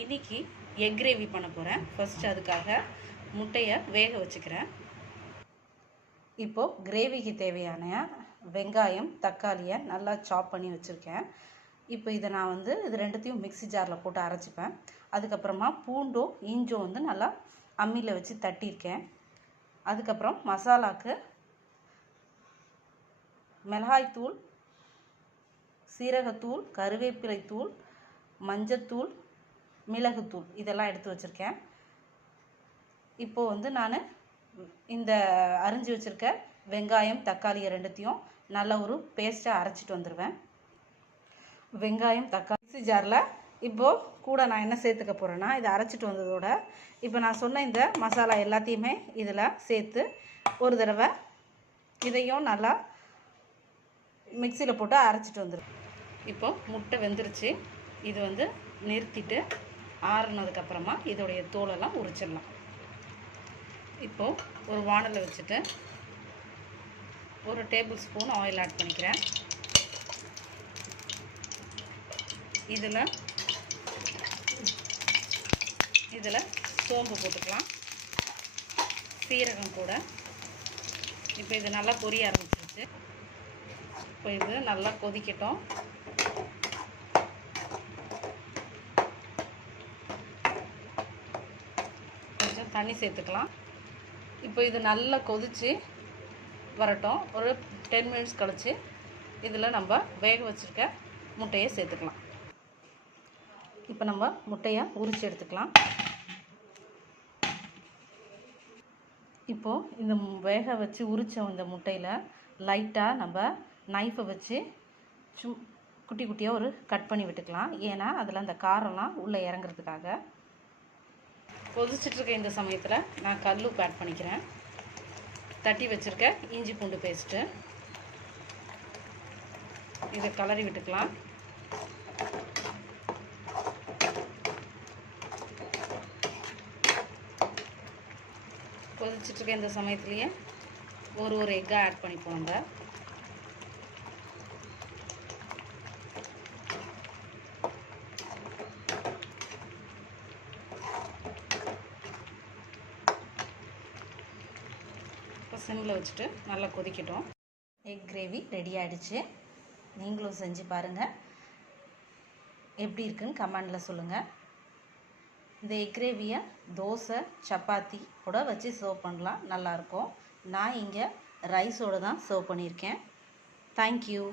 இன்னைக்கு egg gravy பண்ண போகிறேன். ஃபர்ஸ்ட் அதுக்காக முட்டையை வேக வச்சுக்கிறேன். இப்போது கிரேவிக்கு தேவையான வெங்காயம் தக்காளியை நல்லா சாப் பண்ணி வச்சுருக்கேன். இப்போ இதை நான் இது ரெண்டுத்தையும் மிக்ஸி ஜாரில் போட்டு அரைச்சிப்பேன். அதுக்கப்புறமா பூண்டும் இஞ்சும் நல்லா அம்மியில் வச்சு தட்டியிருக்கேன். அதுக்கப்புறம் மசாலாவுக்கு மிளகாய்த்தூள், சீரகத்தூள், கருவேப்பிலை தூள், மஞ்சத்தூள், மிளகுத்தூள் இதெல்லாம் எடுத்து வச்சுருக்கேன். இப்போது நான் இந்த அரிஞ்சு வச்சுருக்க வெங்காயம் தக்காளியை ரெண்டுத்தையும் நல்ல ஒரு பேஸ்ட்டாக அரைச்சிட்டு வந்துடுவேன். வெங்காயம் தக்காளி மிக்ஸி ஜாரில் இப்போது கூட நான் என்ன சேர்த்துக்க போகிறேன்னா, இதை அரைச்சிட்டு வந்ததோட இப்போ நான் சொன்ன இந்த மசாலா எல்லாத்தையுமே இதில் சேர்த்து ஒரு தடவை இதையும் நல்லா மிக்சியில் போட்டு அரைச்சிட்டு வந்துடுவேன். இப்போது முட்டை வெந்துருச்சு. இது நிறுத்திட்டு ஆறுனதுக்கப்புறமா இதோடைய தோலெல்லாம் உரிச்சிடலாம். இப்போது ஒரு வாணலை வச்சுட்டு ஒரு டேபிள் ஸ்பூன் ஆயில் ஆட் பண்ணிக்கிறேன். இதில் சோம்பு போட்டுக்கலாம், சீரகம் கூட. இப்போ இது நல்லா பொரிய ஆரம்பிச்சிருச்சு. இப்போ இது நல்லா கொதிக்கட்டும். கொஞ்சம் தண்ணி சேர்த்துக்கலாம். இப்போ இது நல்லா கொதித்து வரட்டும். ஒரு 10 மினிட்ஸ் கழித்து இதில் நம்ம வேக வச்சுருக்க முட்டையை சேர்த்துக்கலாம். இப்போ நம்ம முட்டையை உரித்து எடுத்துக்கலாம். இப்போது இந்த வேக வச்சு உரித்த இந்த முட்டையில் லைட்டாக நம்ம நைஃபை வச்சு குட்டி குட்டியாக ஒரு கட் பண்ணி விட்டுக்கலாம். ஏன்னா அதில் அந்த காரம்லாம் உள்ளே இறங்குறதுக்காக. கொதிச்சிட்ருக்க இந்த சமயத்தில் நான் கல் உப்பு ஆட் பண்ணிக்கிறேன். தட்டி வச்சுருக்க இஞ்சி பூண்டு பேஸ்ட்டு இதை கலரி விட்டுக்கலாம். கொதிச்சிட்ருக்க இந்த சமயத்துலேயே ஒரு எக்காக ஆட் பண்ணிப்போம். நம்ம சிம்மில் வச்சுட்டு நல்லா கொதிக்கட்டும். எக் கிரேவி ரெடி ஆகிடுச்சு. நீங்களும் செஞ்சு பாருங்கள். எப்படி இருக்குன்னு கமெண்டில் சொல்லுங்கள். இந்த எக் கிரேவியை தோசை சப்பாத்தி கூட வச்சு சர்வ் பண்ணலாம், நல்லாயிருக்கும். நான் இங்கே ரைஸோடு தான் சர்வ் பண்ணியிருக்கேன். தேங்க்யூ.